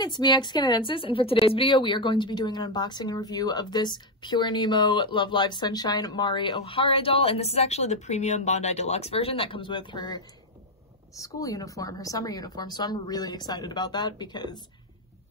everyone, it's me, Canadensis, and for today's video, we are going to be doing an unboxing and review of this PURENEEMO Love Live Sunshine Mari OHARA doll, and this is actually the premium Bandai Deluxe version that comes with her school uniform, her summer uniform, so I'm really excited about that because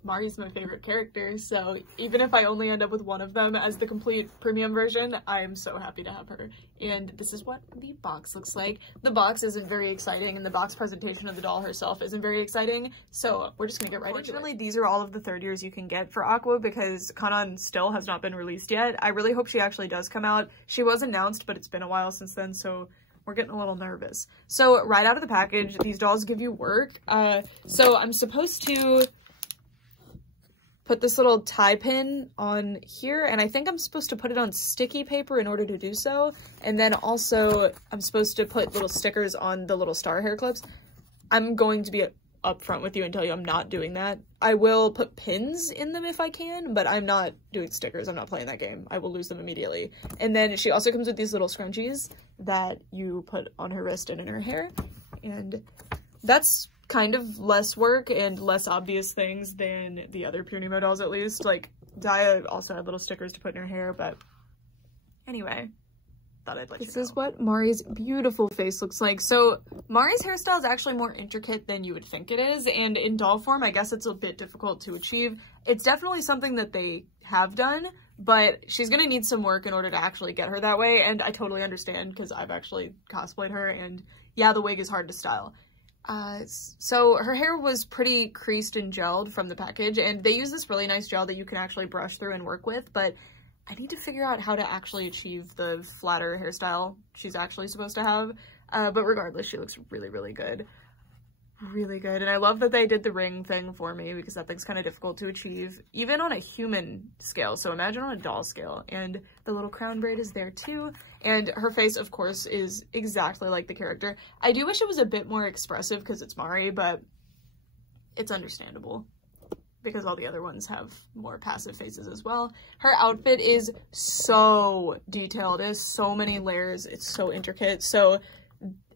Mari's my favorite character, so even if I only end up with one of them as the complete premium version, I am so happy to have her. And this is what the box looks like. The box isn't very exciting, and the box presentation of the doll herself isn't very exciting, so we're just gonna get right into it. Unfortunately, these are all of the third years you can get for Aqours because Kanan still has not been released yet. I really hope she actually does come out. She was announced, but it's been a while since then, so we're getting a little nervous. So right out of the package, these dolls give you work. So I'm supposed to put this little tie pin on here, and I think I'm supposed to put it on sticky paper in order to do so, and then also I'm supposed to put little stickers on the little star hair clips. I'm going to be upfront with you and tell you I'm not doing that. I will put pins in them if I can, but I'm not doing stickers. I'm not playing that game. I will lose them immediately. And then she also comes with these little scrunchies that you put on her wrist and in her hair, and that's kind of less work and less obvious things than the other PURENEEMO dolls, at least. Like, Daya also had little stickers to put in her hair, but anyway, thought I'd let you know. This is what Mari's beautiful face looks like. So Mari's hairstyle is actually more intricate than you would think it is, and in doll form, I guess it's a bit difficult to achieve. It's definitely something that they have done, but she's gonna need some work in order to actually get her that way, and I totally understand because I've actually cosplayed her, and yeah, the wig is hard to style. So her hair was pretty creased and gelled from the package, and they use this really nice gel that you can actually brush through and work with, but I need to figure out how to actually achieve the flatter hairstyle she's actually supposed to have. But regardless, she looks really, really good. Really good. And I love that they did the ring thing for me because that thing's kind of difficult to achieve, even on a human scale. So imagine on a doll scale. And the little crown braid is there too. And her face, of course, is exactly like the character. I do wish it was a bit more expressive because it's Mari, but it's understandable because all the other ones have more passive faces as well. Her outfit is so detailed. It has so many layers. It's so intricate. So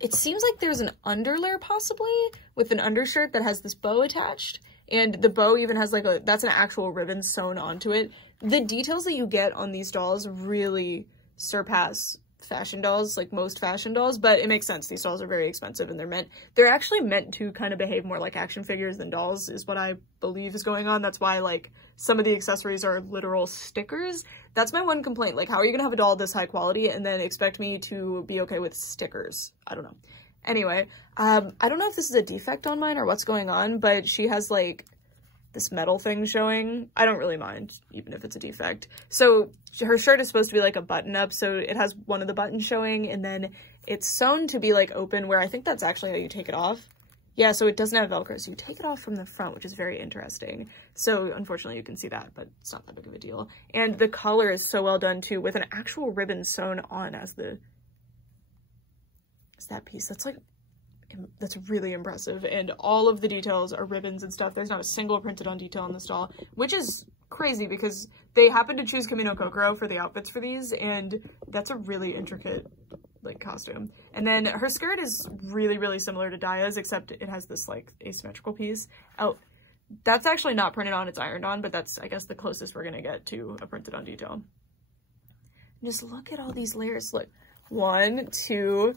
it seems like there's an underlayer possibly with an undershirt that has this bow attached, and the bow even has like that's an actual ribbon sewn onto it. The details that you get on these dolls really surpass fashion dolls, like most fashion dolls, but it makes sense. These dolls are very expensive, and they're actually meant to kind of behave more like action figures than dolls is what I believe is going on. That's why like some of the accessories are literal stickers. That's my one complaint. Like, how are you gonna have a doll this high quality and then expect me to be okay with stickers? I don't know. Anyway, I don't know if this is a defect on mine or what's going on, but she has like this metal thing showing. I don't really mind, even if it's a defect. So her shirt is supposed to be like a button up, so it has one of the buttons showing, and then it's sewn to be like open, where I think that's actually how you take it off. Yeah, so it doesn't have Velcro, so you take it off from the front, which is very interesting. So unfortunately you can see that, but it's not that big of a deal. And the collar is so well done too, with an actual ribbon sewn on as that piece. That's really impressive, and all of the details are ribbons and stuff. There's not a single printed on detail in this doll, which is crazy because they happen to choose Kamino Kokoro for the outfits for these, and that's a really intricate like costume. And then her skirt is really, really similar to Daya's, except it has this like asymmetrical piece. Oh, that's actually not printed on, it's ironed on, but that's, I guess, the closest we're gonna get to a printed on detail. Just look at all these layers. Look, 1, 2,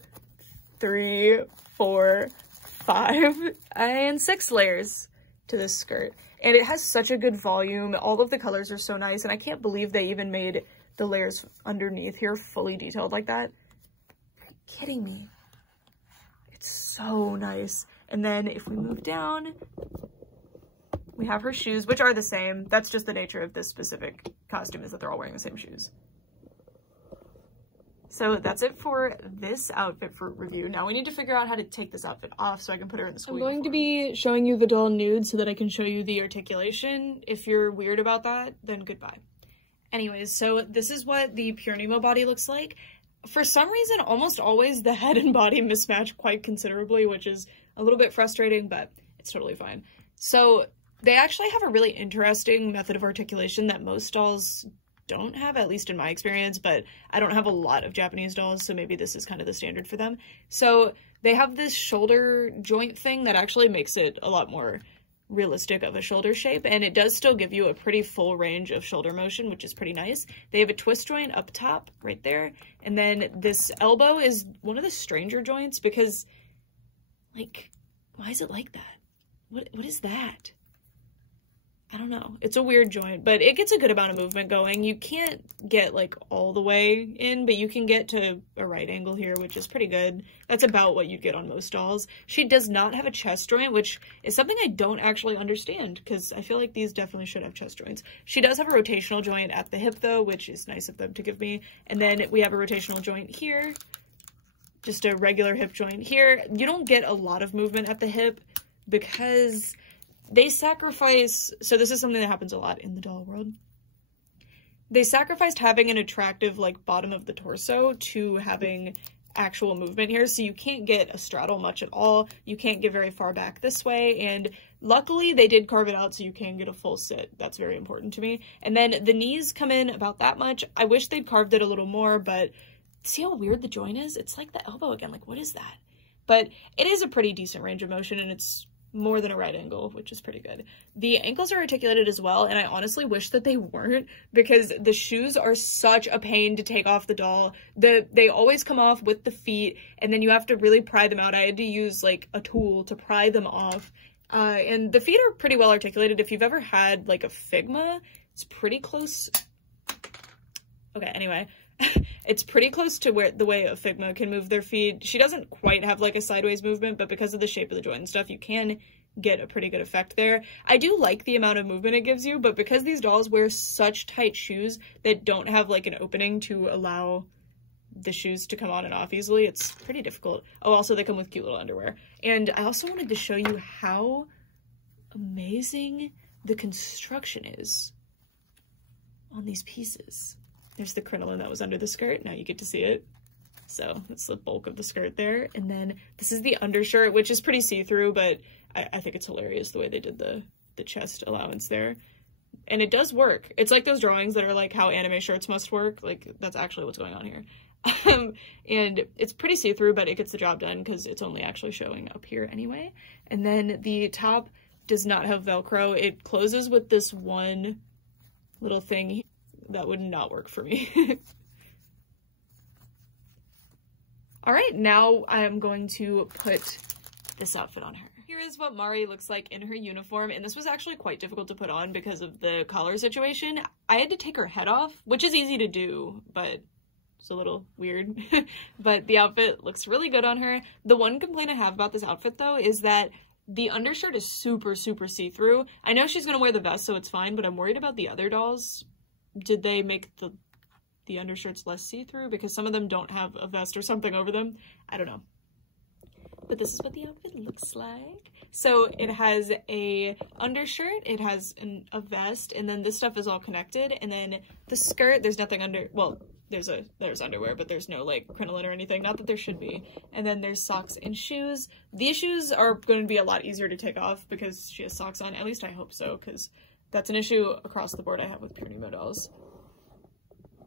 3, 4, 5, and 6 layers to this skirt. And it has such a good volume. All of the colors are so nice, and I can't believe they even made the layers underneath here fully detailed like that. Are you kidding me? It's so nice. And then if we move down, we have her shoes, which are the same. That's just the nature of this specific costume, is that they're all wearing the same shoes. So that's it for this outfit for review. Now we need to figure out how to take this outfit off so I can put her in the school uniform. I'm going to be showing you the doll nude so that I can show you the articulation. If you're weird about that, then goodbye. Anyways, so this is what the PURENEEMO body looks like. For some reason, almost always the head and body mismatch quite considerably, which is a little bit frustrating, but it's totally fine. So they actually have a really interesting method of articulation that most dolls don't have, at least in my experience, but I don't have a lot of Japanese dolls, so maybe this is kind of the standard for them. So they have this shoulder joint thing that actually makes it a lot more realistic of a shoulder shape, and it does still give you a pretty full range of shoulder motion, which is pretty nice. They have a twist joint up top right there, and then this elbow is one of the stranger joints because, like, why is it like that? What is that? I don't know. It's a weird joint, but it gets a good amount of movement going. You can't get like all the way in, but you can get to a right angle here, which is pretty good. That's about what you'd get on most dolls. She does not have a chest joint, which is something I don't actually understand because I feel like these definitely should have chest joints. She does have a rotational joint at the hip though, which is nice of them to give me. And then we have a rotational joint here, just a regular hip joint here. You don't get a lot of movement at the hip because they sacrifice, so this is something that happens a lot in the doll world. They sacrificed having an attractive, like, bottom of the torso to having actual movement here, so you can't get a straddle much at all. You can't get very far back this way, and luckily they did carve it out so you can get a full sit. That's very important to me. And then the knees come in about that much. I wish they'd carved it a little more, but see how weird the joint is? It's like the elbow again. Like, what is that? But it is a pretty decent range of motion, and it's more than a right angle, which is pretty good. The ankles are articulated as well, and I honestly wish that they weren't because the shoes are such a pain to take off the doll. They always come off with the feet, and then you have to really pry them out. I had to use like a tool to pry them off. And the feet are pretty well articulated. If you've ever had like a Figma, it's pretty close. Okay, anyway. It's pretty close to where the way a Figma can move their feet. She doesn't quite have like a sideways movement, but because of the shape of the joint and stuff, you can get a pretty good effect there. I do like the amount of movement it gives you, but because these dolls wear such tight shoes that don't have like an opening to allow the shoes to come on and off easily, it's pretty difficult. Oh, also they come with cute little underwear. And I also wanted to show you how amazing the construction is on these pieces. There's the crinoline that was under the skirt. Now you get to see it. So that's the bulk of the skirt there. And then this is the undershirt, which is pretty see-through, but I think it's hilarious the way they did the chest allowance there. And it does work. It's like those drawings that are like how anime shirts must work. Like, that's actually what's going on here. And it's pretty see-through, but it gets the job done because it's only actually showing up here anyway. And then the top does not have Velcro. It closes with this one little thing that would not work for me. All right, now I'm going to put this outfit on her. Here is what Mari looks like in her uniform, and this was actually quite difficult to put on because of the collar situation. I had to take her head off, which is easy to do, but it's a little weird. But the outfit looks really good on her. The one complaint I have about this outfit, though, is that the undershirt is super, super see-through. I know she's gonna wear the vest, so it's fine, but I'm worried about the other dolls. Did they make the undershirts less see-through because some of them don't have a vest or something over them? I don't know. But this is what the outfit looks like. So it has a undershirt, it has a vest, and then this stuff is all connected. And then the skirt, there's nothing under, well, there's underwear, but there's no like crinoline or anything. Not that there should be. And then there's socks and shoes. These shoes are going to be a lot easier to take off because she has socks on. At least I hope so, because that's an issue across the board I have with PURENEEMO dolls.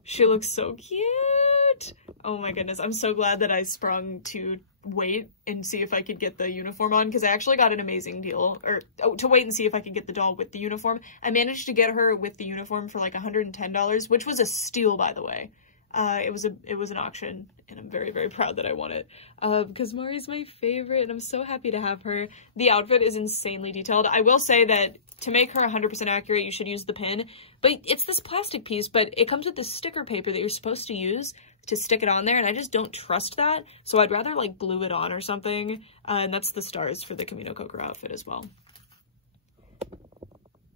She looks so cute. Oh my goodness. I'm so glad that I sprung to wait and see if I could get the uniform on, because I actually got an amazing deal, or to wait and see if I could get the doll with the uniform. I managed to get her with the uniform for like $110, which was a steal, by the way. It was an auction, and I'm very, very proud that I won it, because Mari's my favorite, and I'm so happy to have her. The outfit is insanely detailed. I will say that to make her 100% accurate, you should use the pin, but it's this plastic piece, but it comes with this sticker paper that you're supposed to use to stick it on there, and I just don't trust that, so I'd rather like glue it on or something, and that's the stars for the Camino Kokoro outfit as well.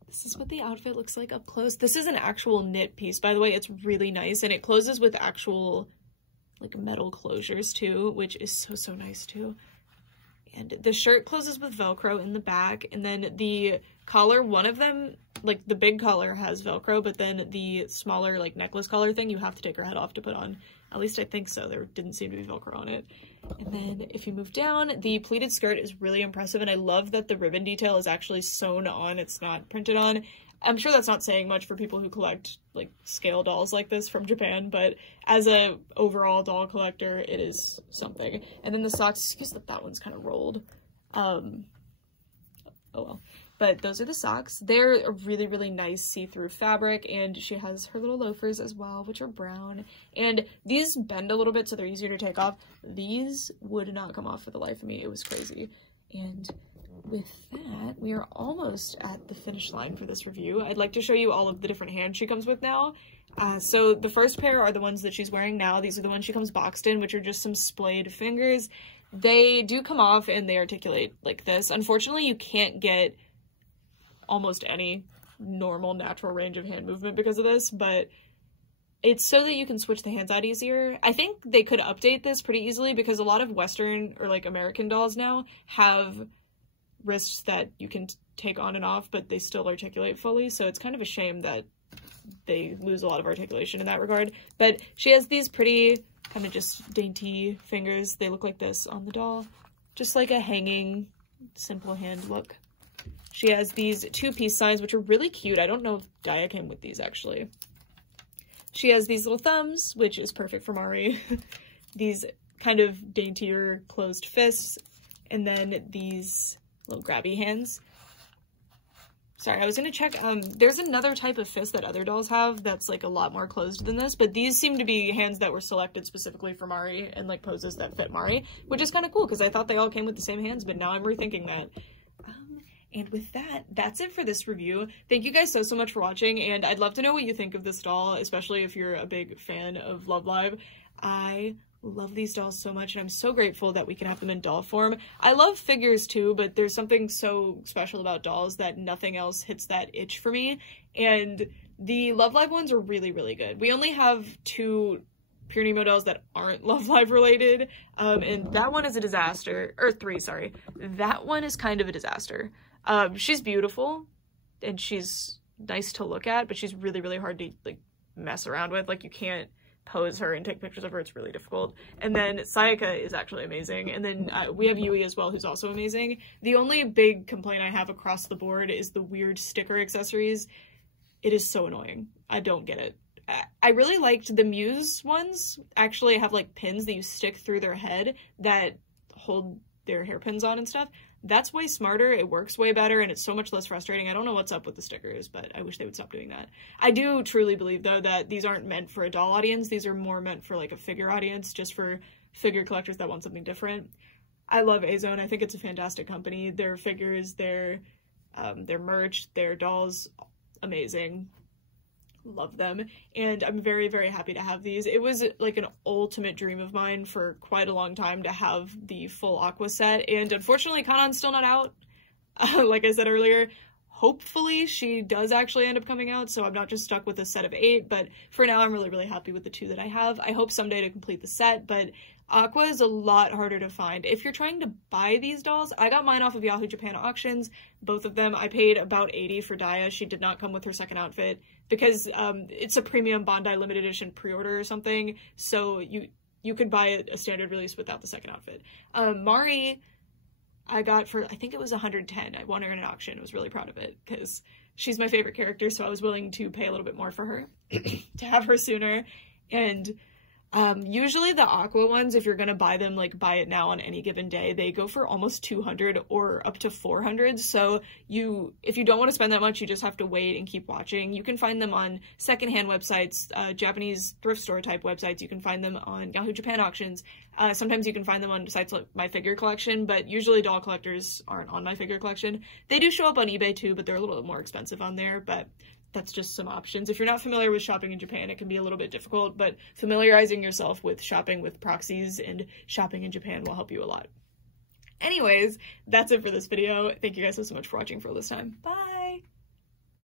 This is what the outfit looks like up close. This is an actual knit piece, by the way. It's really nice, and it closes with actual like metal closures too, which is so, so nice too. And the shirt closes with Velcro in the back, and then the collar, one of them, like the big collar has Velcro, but then the smaller like necklace collar thing, you have to take her head off to put on. At least I think so. There didn't seem to be Velcro on it. And then if you move down, the pleated skirt is really impressive, and I love that the ribbon detail is actually sewn on. It's not printed on. I'm sure that's not saying much for people who collect like scale dolls like this from Japan, but as a overall doll collector, it is something. And then the socks, excuse that one's kind of rolled. Oh well. But those are the socks. They're a really, really nice see-through fabric, and she has her little loafers as well, which are brown. And these bend a little bit, so they're easier to take off. These would not come off for the life of me. It was crazy. And with that, we are almost at the finish line for this review. I'd like to show you all of the different hands she comes with now. So the first pair are the ones that she's wearing now. These are the ones she comes boxed in, which are just some splayed fingers. They do come off and they articulate like this. Unfortunately, you can't get almost any normal natural range of hand movement because of this, but it's so that you can switch the hands out easier. I think they could update this pretty easily because a lot of Western or like American dolls now have wrists that you can take on and off, but they still articulate fully, so it's kind of a shame that they lose a lot of articulation in that regard. But she has these pretty kind of just dainty fingers. They look like this on the doll, just like a hanging simple hand look. She has these two peace signs, which are really cute. I don't know if Gaia came with these, actually. She has these little thumbs, which is perfect for Mari. These kind of daintier closed fists, and then these little grabby hands. Sorry, I was gonna check, there's another type of fist that other dolls have that's like a lot more closed than this, but these seem to be hands that were selected specifically for Mari and like poses that fit Mari, which is kind of cool because I thought they all came with the same hands, but now I'm rethinking that. And with that, that's it for this review. Thank you guys so much for watching, and I'd love to know what you think of this doll, especially if you're a big fan of Love Live. I love these dolls so much, and I'm so grateful that we can have them in doll form. I love figures too, but there's something so special about dolls that nothing else hits that itch for me, and the Love Live ones are really, really good. We only have 2 PURENEEMO dolls that aren't Love Live related, and that one is a disaster, or 3, sorry. That one is kind of a disaster. She's beautiful, and she's nice to look at, but she's really, really hard to, like, mess around with. Like, you can't pose her and take pictures of her. It's really difficult. And then Sayaka is actually amazing. And then we have Yui as well, who's also amazing. The only big complaint I have across the board is the weird sticker accessories. It is so annoying. I don't get it. I really liked the Muse ones actually have, like, pins that you stick through their head that hold their hairpins on and stuff. That's way smarter, it works way better, and it's so much less frustrating. I don't know what's up with the stickers, but I wish they would stop doing that. I do truly believe, though, that these aren't meant for a doll audience. These are more meant for, like, a figure audience, just for figure collectors that want something different. I love Azone. I think it's a fantastic company. Their figures, their merch, their dolls, amazing. Love them, and I'm very, very happy to have these. It was like an ultimate dream of mine for quite a long time to have the full Aqua set, and unfortunately Kanan's still not out. Like I said earlier, hopefully she does actually end up coming out, so I'm not just stuck with a set of 8, but for now I'm really, really happy with the 2 that I have. I hope someday to complete the set, but Aqua is a lot harder to find. If you're trying to buy these dolls, I got mine off of Yahoo Japan auctions, both of them. I paid about $80 for Daya. She did not come with her second outfit because it's a premium Bandai limited edition pre-order or something, so you could buy a standard release without the second outfit. Mari, I got for, I think it was $110. I won her in an auction. I was really proud of it because she's my favorite character, so I was willing to pay a little bit more for her to have her sooner. And usually the Aqua ones, if you're gonna buy them, like, buy it now on any given day, they go for almost $200 or up to $400, so if you don't want to spend that much, you just have to wait and keep watching. You can find them on secondhand websites, Japanese thrift store type websites. You can find them on Yahoo Japan auctions. Sometimes you can find them on sites like My Figure Collection, but usually doll collectors aren't on My Figure Collection. They do show up on eBay too, but they're a little bit more expensive on there, but that's just some options. If you're not familiar with shopping in Japan, it can be a little bit difficult, but familiarizing yourself with shopping with proxies and shopping in Japan will help you a lot. Anyways, that's it for this video. Thank you guys so much for watching for all this time. Bye!